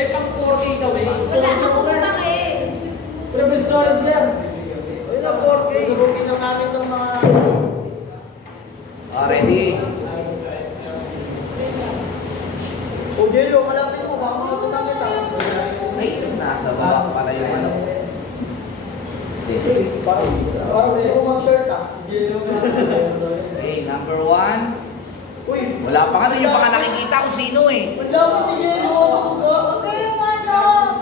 May pang 4K daw eh. Wala akong pake. Professor yan. Wala 4K. Tulungin lang namin itong mga... Ready? O, Jello, malapit mo. Baka makakusang kita. Ay, nasa baba pala yung ano. Parang gusto ko mag-shirt ah. Jello ka. Okay, number 1. Uy! Wala pa nga, yung baka nakikita kung sino eh. Wala ko ni Jello. Huwag kayong ano.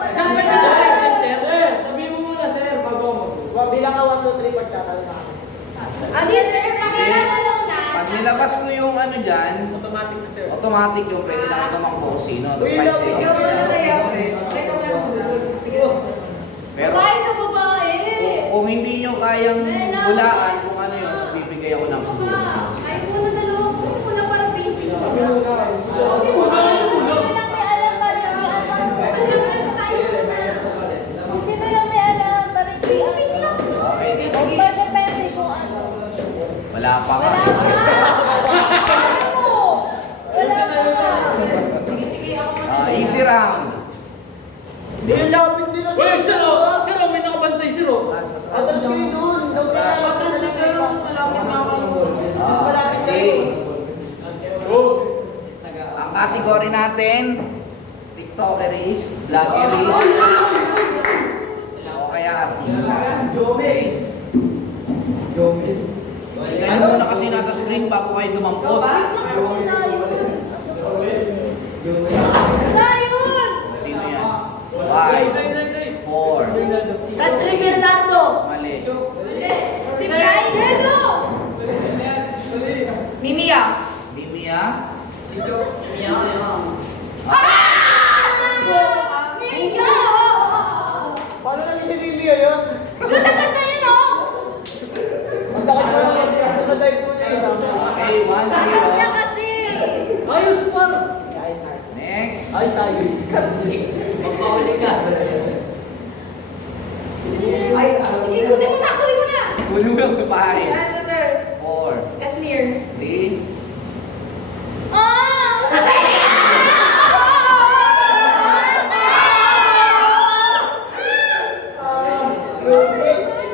Saan ba ito sa sir? Sir, sabihin mo muna, sir, bago mo. Bilang ka 1, 2, 3, pagkakal na kami. Ano yun, sir? Pakilala lang na. Pag nilabas ko yung ano dyan, Automatic na sir. automatic yung pwede na kayo tumakbo kung sino. Tapos Uy, 5 lang, seconds. ikaw na kaya. Sige. Pero Babae sa babae. kung hindi nyo kayang hulaan kung ano yun, bibigay ako ng clue. Ay, muna dalawa ko. Muna parang basic. Sabi mo na. Sabi mo na. Sino lang may alam? Parang basic lang. Okay, Kung ba depende kung ano. wala pa nga. Wala pa. Wala pa. Easy round. Hindi yung lapit nila. Uy, sir oh! Sir oh, may nakabantay sir oh. Atras kayo doon. Atras din kayo. Mas malapit na ako. Mas malapit kayo. Ang category natin, TikTokeries, vloggeries, o kaya artista. Okay? Tignan nyo muna kasi nasa screen bago kayo dumampot. Wait lang kasi Zion! Sino yan? Zay, 5, zay, zay, zay. 4, Patrick Bernardo. mali. Si Angelo! Mimia! Mimia, Mimia! Paano naging si Livia yun? Ganda-ganda yun, oh! Ang sakit pa lang sa dive ko niya. okay, 1, Sarap niya 0. kasi! Ayos pa! Next. Ay, tayo. Magpahuli ka. Ay, Sige, kunin mo na! Kunin mo na! 5, Ano, sir? 4, Esmir. 3, Ah!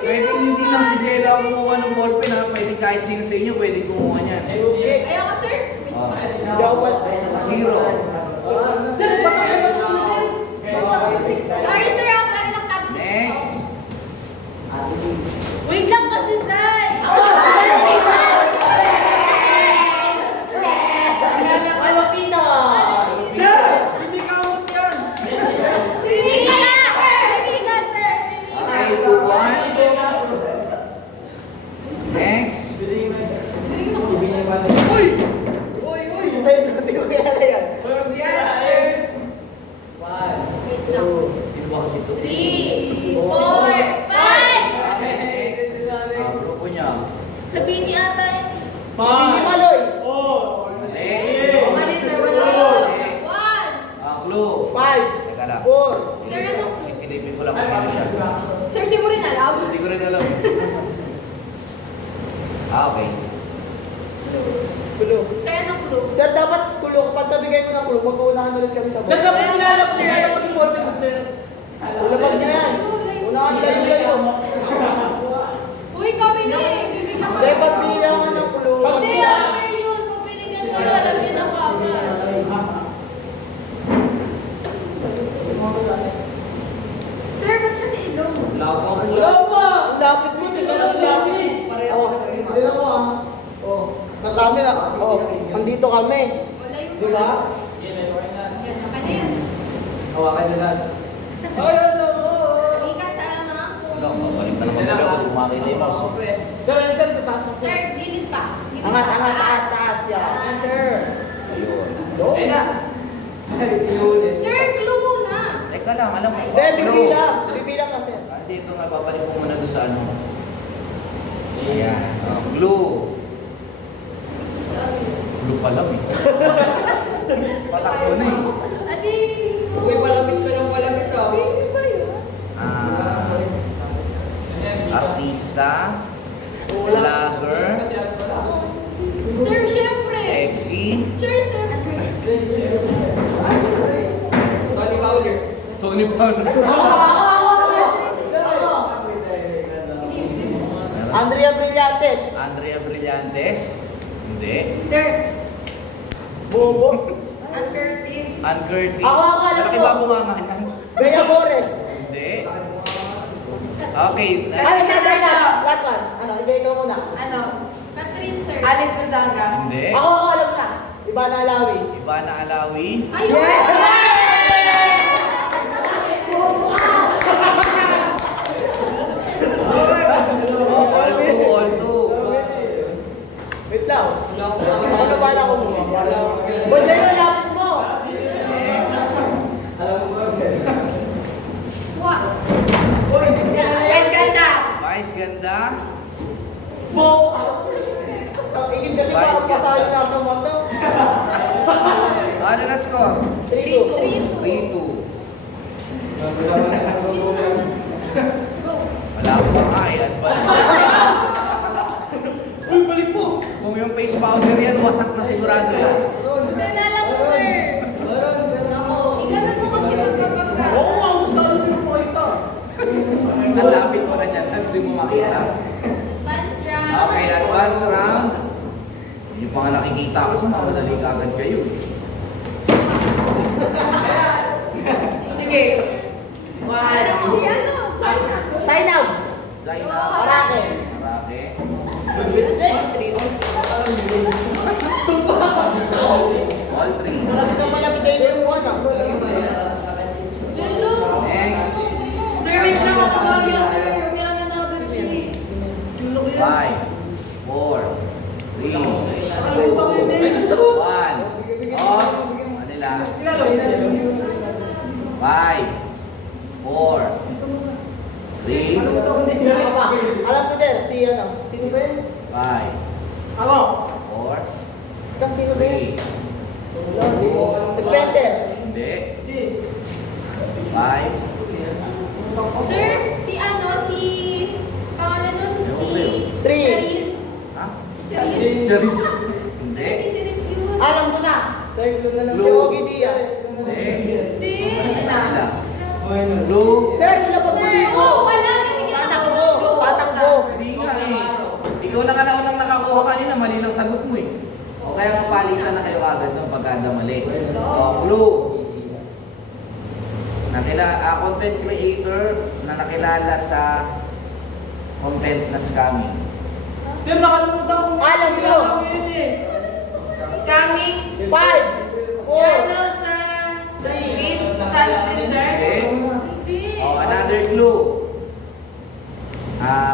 pwede hindi lang si Jella ang kumuha ng ballpen ha. Pwede kahit sino sa inyo, pwede kumuha niyan. Ayaw ka, sir? Hindi ako pa. 0. Sir, batak na batak sila sir. Sorry, sir. Ako lagi nakatapos. Next. Wait lang kasi, Zay! Ano, Pina? Sir! Hindi ka amot yan. Siniga na! Siniga, sir! Okay, Siniga. 2, 1. Next. Uy! Uy! Uy! Hindi ko kilala yan. Wait lang. Sino ba kasi ito? 3, 4, 5! Next. Grupo niya. Sabihin ni ata yan. Hindi Maloy. Mali. Mali, sir. Wala. 1. Clue. 5, Teka lang. 4. Sir, ano? Sisilipin ko lang kung sino siya. Sir, di mo rin alam. Hindi ko rin alam. Okay. Kulong. Sir, anong clue? Sir, dapat kulong. Pag nabigay mo ng kulong, mag-uunahan ulit kami sa Sir, ball. dapat nilalap yung ballpen mo sir. Ulapag niya yan. Unahan kayo kayo. Uy, kami na eh. Bibig na Hindi, pag bilangan ng kulong. Pag Hindi, bilangan. sir, yun. Pag binigyan kayo, alam niyo na kagad. Sir, ba't kasi ilong? Wala pa! Lapit mo sila ng lapit. Oh, hindi ako ah. Oh, kasama na. Oh, andito kami. Wala yung... Di ba? Yan, baka na yan. Hawakan nila. Ay, ano? Ika, sama ko. Wala, babalik na naman pala ako. Di kumakita yung mouse. Sir, yan sir, sa taas ng Sir, sir. gilid pa. Gilid Angat, pa. angat, taas, taas. Yan. Yan sir. Ayun. Ayun na. Sir, clue muna. Teka lang, alam mo. Hindi, bibilang. Bibilang kasi. Dito nga, babalik ko muna doon sa ano. Ayan. Glue. Glue pa lang eh. Patakbo na eh. Adi, Uy, palamit ka ng palamit ka. Hindi ba yun? Artista. Vlogger. Sir, syempre. Sexy. Sure, sir. Body powder. Tony Brown. Andrea Brillantes. Andrea Brillantes. Hindi. Sir. Bobo. Ann Curtis. Ann Curtis. Ako, alam Malaki ko. ba bumanga niyan? Bea Bores. Hindi. Okay. Ay, na. Last one. Ano, ikaw muna. Ano? Catherine, sir. Alice Gonzaga. Hindi. Ako, alam na. Ivana Alawi. Ivana Alawi. Ayun! Oh, all two. Wait lang. Ako na bala ko muna. Wala yung lapit mo. Wa. Guys, ganda! Vice ganda. Bo! Ingin kasi parang pasayo na sa mata. Ano na score? 3-2. 3-2. Wala pa nga eh. Advance. Uy, balik mo. Kung yung face powder yan, wasak na sigurado yan. Buta na lang, sir! Ako. Ikanan mo kasi magkapagka. Oo nga, gusto ko rin po ito. Lalapit mo na dyan, Hans, di mo makita. Advance round. Okay, advance round. Hindi pa nga nakikita ko sa mga madali agad kayo. Sige. One. Si ano? Sign out. Zaina. Arake. Marake. All three. Malapit na malapit sa inyo yung buwan ah. Next. Sir, wait lang ako tayo, sir. May ano na agad siya. 5, 4, 3, 2, 1. Off. Manila. 5, 4, 3, Ako pa. Alam ko sir, si ano? Sino ba yun? 5, Ako. 4, Ikaw sino ba yun? 3, Spencer. Hindi. 5, Sir, si ano, si... Pangalan nun, si... Three. Charis. ha? Si Charis. Charis. Sir, Hindi. si Charis yun. Alam ko na. Si Blue. Ogie Diaz. Hindi. Si... Manila. Blue. Sir, ilapag mo dito. Oo, wala. Bibigyan Tatakbo. Tatakbo. Hindi nga eh. Ikaw na nga naunang nakakuha kanina, mali lang sagot mo eh. O kaya mapalitan na kayo agad nung pagkada mali. O, blue. Content creator na nakilala sa content na scamming. Sir, nakalimutan ko. Alam ko. Scamming. 5, 4, Ano sa... Sa street? Sa sunset, sir? Okay? Hindi. O, another clue.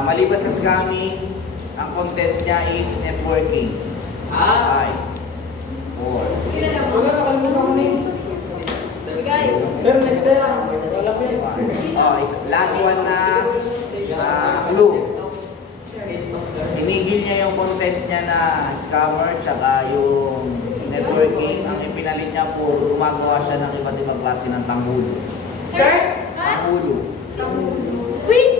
Maliban sa scamming, ang content niya is networking. 5, 4, Kilala mo? Wala, nakalimutan ko na yun. Bigay. Sir, next sir. Wala pa yun. last one na clue. Tinigil niya yung content niya na scammer tsaka yung networking. Ang ipinalit niya po, gumagawa siya ng iba't ibang klase ng tanggulo. Sir? Ha? Tanggulo. Wait!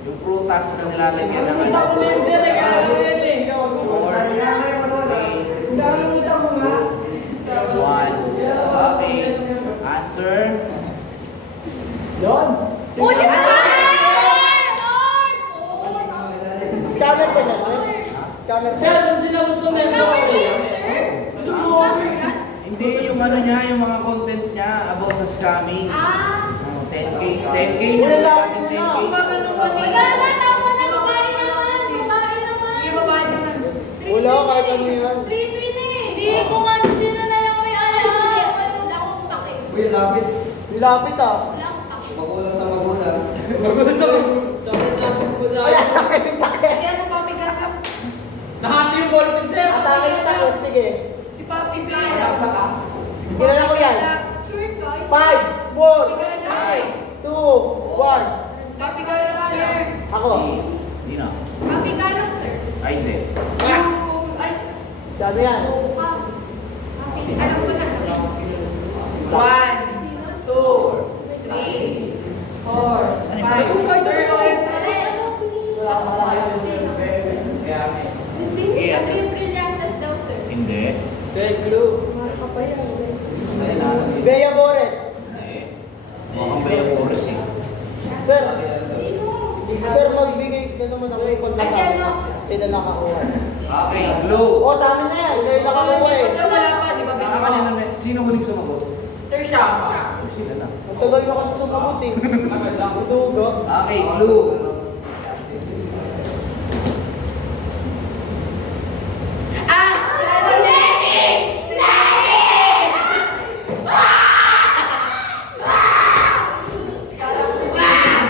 Yung prutas na nilalagyan ng Nakalimutan ko na yun, sir. Nakalimutan ko na yun. 4, 3, Nakalimutan ko nga. 1. Okay. Answer. Yun. Uli ka! Scammer ka siya, sir? Scammer Sir, ka. kung sinagot ko na yun. Scammer ba yan, sir? Scammer yan? Hindi, yung ano niya, yung mga content niya about sa scamming. Ah! 10K. 10K niya. Dating 10K. Wala na, tama na, babae naman, babae naman. Hindi, babae naman. Wala, kahit ano yan. 3-3 na eh. Hindi ko nga sino na lang may ano. Wala akong pake. Uy, lapit. Lapit ah. Wala akong pake. Magulang sa magulang. Magulang sa magulang. Sakit na po sa Wala sa akin yung takip. Kasi ano papi ka? Nahati yung ballpen, sir. Sa akin yung takip, sige. Si papi ka. Nasa ka. Kilala ko yan. Sure ka? 5, 4, 2, 1. Papi ka lang, sir. Ako. Hindi na. Papi ka lang, sir. Ay, hindi. Ay, Si ano yan? papi. Alam ko na. 1, 2, 3, 4, 5. Sir, Hindi. Adrian Brillantes daw, sir. Hindi. Sir, clue. Bea Bores. Hindi. Mukhang naman ang punta Kasi sa amin. ano? Sila nakakuha. Okay, blue. O, sa amin na yan. Kayo nakakuha eh. Wala pa, di ba? Sino huling sumagot? Sir, siya. Sila na. Ang tagal na kasi sumagot eh. Duga. Okay, blue. Ah! Sinani! Sinani!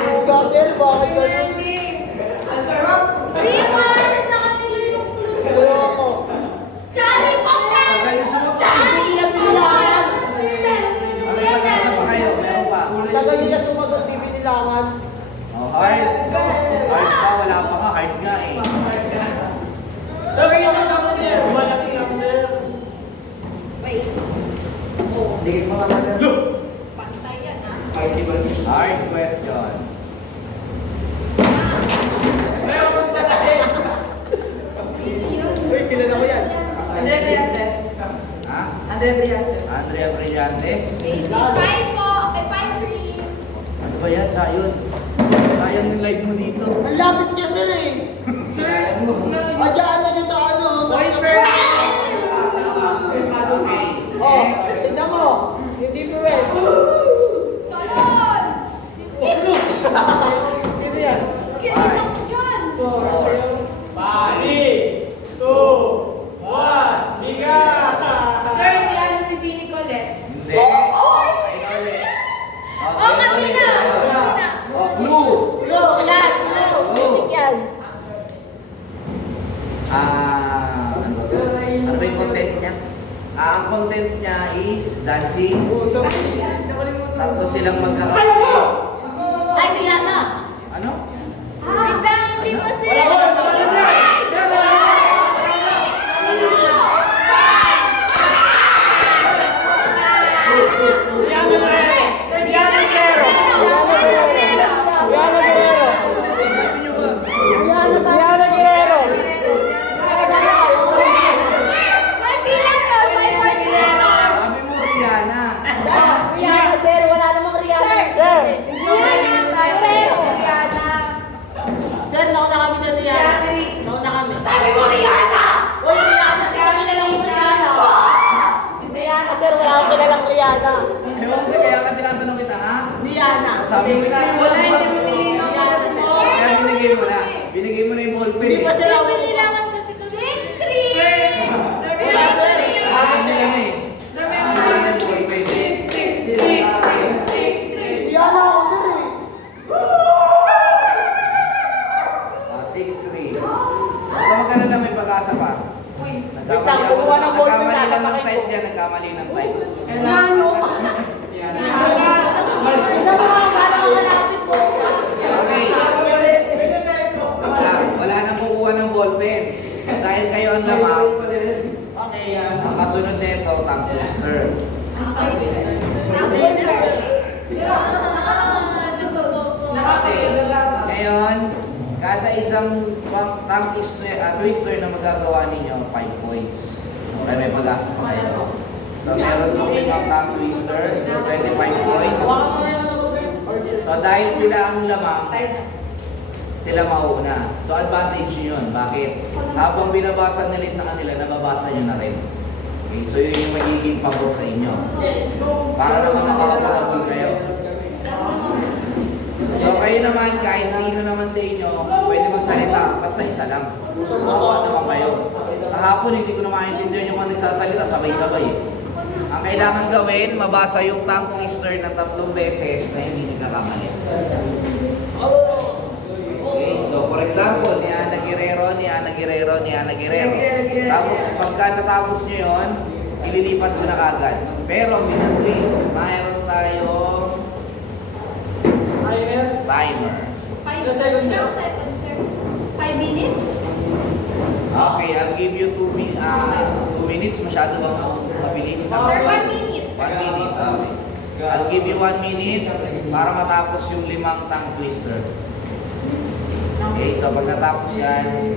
Duga, sir. Bakit ganun? Rewind sa kanila yung clue. Kaya ako. Charlie Poppin! Tagal yung sumagot. Charlie! Kailangan! May pag-asa pa kayo? Meron pa? Ang tagal nila sumagot, di binilangan. Oh, hard. Hard pa, wala pa nga. Hard nga eh. Sorry naman ako sir. Malaki lang sir. Wait. Dikit mga mata. Pantay yan, ha? Hard question. May pupunta kasi. Uy, kilala ko yan. Andre Brillantes. Ha? Andre Brillantes. Andrea Brillantes. Basic 5 po. Ay, 5-3. Ano ba yan? Sayun. Sayang yung live mo dito. Ang lapit niya, sir eh. Sir, Adyaan na siya sa ano. boyfriend. Okay. Oh, Next. tignan mo. Yung different. Karon! Sino yan? Kinilang ko dyan. Bali! 2! 1! Higa! Sir, si ano si Pini Colette? Hindi. Ikaw ulit. Oh, kami na! Kami na. Oh, blue. Blue, yan. Blue. Yan. Ano ba to? Ano ba yung content niya? Ang content niya is dancing. Tatlo silang magkakapatid. Ay, Rihanna. Ano? Wait lang, hindi pa sir. Rihanna Guerrero! Rihanna Guerrero! Rihanna Guerrero. Rihanna Guerrero. May bilang yun, may Guerrero. Sabi mo, Rihanna. Rihanna, sir. Wala namang Rihanna. Sir. Sir, nauna kami sa Rihanna. Nauna kami. Sabi mo, Rihanna! Uy, Rihanna. Sir, kami na lang yung Rihanna. Si Rihanna, sir. Wala akong kilalang Rihanna. Ewan ko kaya ka tinatanong kita, ha? Rihanna. Sabi mo na. Wala, hindi mo nilinaw sa Rihanna, sir. Kaya binigay mo na. Binigay mo na yung ballpen. Hindi pa sila. Kailangan kasi ko. 6-3! Sir, Wala, sir. Akin sila na eh. Binigay na yung ballpen. Rihanna ako, sir eh. 6-3. Huwag ka mag-alala, may pag-asa pa. Wait lang, kumuha ng ballpen, Nagkamali nasa lang ng pakay type ko. yan. Nagkamali ng type. Ano? Okay. Wala nang kukuha ng ballpen. So, dahil kayo ang lamang, Okay, yan. ang kasunod nito, tongue twister. Okay. Ngayon, kada isang tongue twister na magagawa ninyo, 5 points. Okay, may pag-asa pa kayo. So, meron itong limang tongue twister, so 25 points. So, dahil sila ang lamang, sila mauuna. So, advantage nyo yun. Bakit? Habang binabasa nila sa kanila, nababasa nyo na rin. Okay, so yun yung magiging pabor sa inyo. Para naman nakakapagabol kayo. So, kayo naman, kahit sino naman sa inyo, pwede magsalita. Basta isa lang. Mawa naman kayo. Kahapon, hindi ko na maintindihan yung mga nagsasalita, sabay-sabay. Ang kailangan gawin, mabasa yung tongue twister na 3 beses na hindi nagkakamali. Okay, so for example, ni Ana Guerrero, ni Ana Guerrero, ni Ana Guerrero. Tapos pagka natapos nyo yun, ililipat mo na kagad. Pero minatwist, mayroon tayong timer. 5 seconds, sir. 5 minutes? Okay, I'll give you 2 minutes. Masyado bang mabilis? Sir, 1 minute. 1 minute. Okay. I'll give you 1 minute para matapos yung 5 tongue twister. Okay, so pag natapos yan,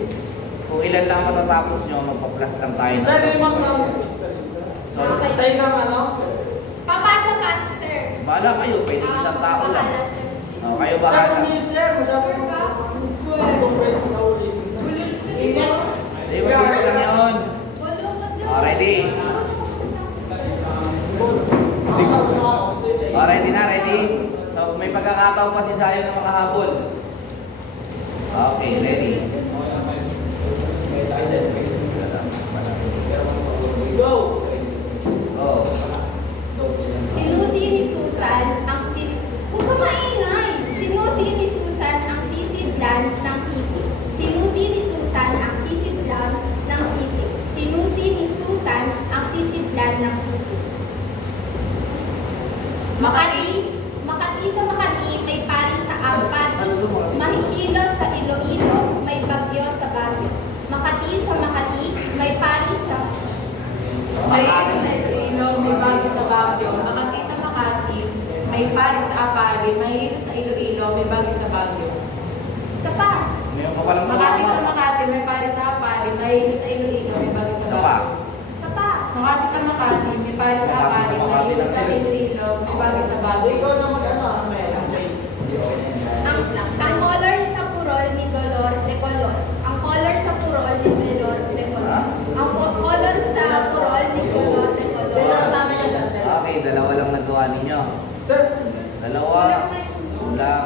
kung ilan lang matatapos nyo, magpa-plus lang tayo. Sir, limang na. So, Sa isang ano? Papasa ka, sir. bahala kayo, pwede isang tao lang. Bahala, sir. Oh, kayo 7 bahala. minutes sir. Masyado. Sir ka? Ingat. Hindi, mabilis lang yun. Ready? Ready na, ready? So, may pagkakataon pa si Sayo na makahabol. Okay, ready? Go. Go. Sinusi ni Susan ang Huwag ka maingay! Sinusi ni Susan ang sisidlan ng sisig. Sinusi ni Susan ang sisidlan ng sisig. Sinusi ni Susan ang sisidlan ng sisig. Makati sa Makati, may pari sa Ampati. Mahihilo sa Iloilo, may bagyo sa Baguio. Makati sa Makati, may pari sa May Iloilo, may bagyo sa Baguio. Makati sa Makati, may pari sa Apari. May sa Iloilo, may bagyo sa Baguio. sa pa. Ngayon ka palang Makati sa sumama. Makati, may pari sa Apari. May sa Iloilo, may bagyo sa Isa pa. Baguio. Sa pa. Makati sa Makati, may pari sa Apari. May sa Iloilo, may bagyo sa Baguio. Ikaw na mag-ano, may. Ang color sa purol ni Dolor de Color. Ang color sa purol ni Dolor de Color. Ang color sa purol ni Dolor de Color. Sabi niya sa Okay, dalawa lang nagawa ninyo. Sir, Dalawa. Lang.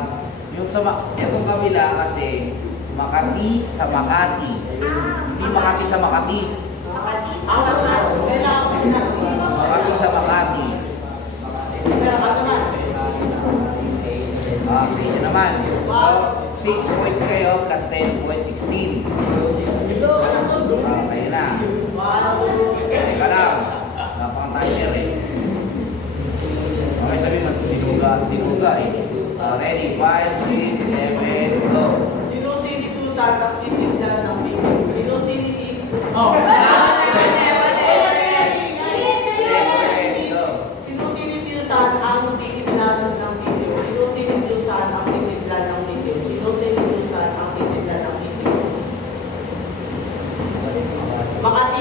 Yung sa itong kabila kasi Makati sa Makati. Hindi Makati sa Makati. Makati sa ako na. Makati. Kailangan ko na. Makati sa Makati. Sir, ako na. Okay, yun naman. So, 6 points kayo plus 10 points, 16. Okay na. Teka lang. Napang timer eh. Okay, sabi mo, sinuga eh. Ready, 5, 6, 7, go. Sinusi ni Susan ang sisidlan ng sisig. Sinusi ni Oh. Sinusi ni Susan ang sisidlan ng sisig. Sinusi ni Susan ang sisidlan ng sisig. Sinusi ni Susan ang sisidlan ng sisig. Makati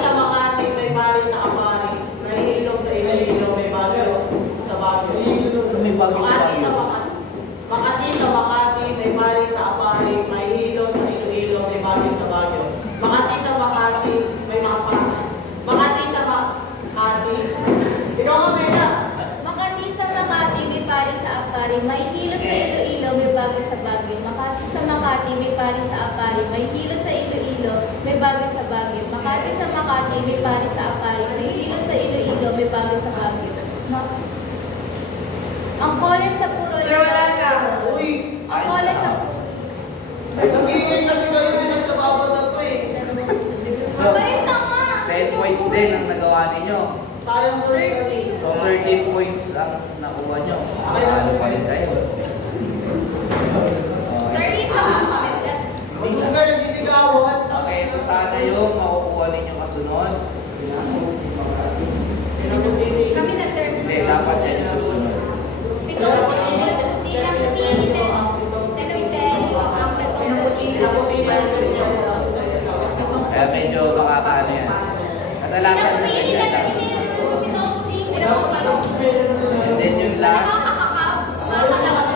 sa Makati, may pari sa Apari. Nahihilong sa Iloilo, may bagyo sa Baguio. May bagyo sa Makati sa Baguio. Makati sa Makati, may pari sa Apari. May hilo sa Iloilo, may bagyo sa Baguio. Makati sa Makati, may mga pari. Makati sa Makati. Ikaw nga, Mena. Makati sa Makati, may pari sa Apari. May hilo sa Iloilo, may bagyo sa Baguio. Makati sa Makati, may pari sa Apari. May hilo sa Iloilo, may bagyo sa Baguio. Makati sa Makati, may pari sa Apari. May hilo sa Iloilo, may bagyo sa Baguio. Ang color sa purol ni Wala na. Uy, Ang color sa nag-iingay kasi kayo pinagkababasa ko eh. Ayun na nga! 10 points din ang nagawa ninyo. Sayang to rin kami. So, 13 points ang nakuha nyo. Ano pa rin kayo? Sir, isa mo kami ulit. Kung kayo sisigawan, Okay, ito sana yung makukuha ninyo kasunod. pinagpili. Kami na, sir. Hindi, dapat yan yung susunod. Pito, puti na puti, Kaya medyo makakaano yan. Kadalasan na ganyan lang. And then yung last, Palakalap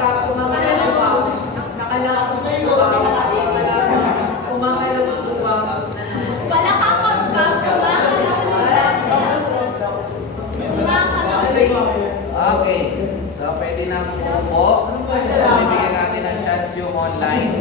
ka, kumakalap ka. Nakalap ko sa iyo. Kumakalap ka. okay. So, pwede na umupo. Bibigyan natin ng chance yung online.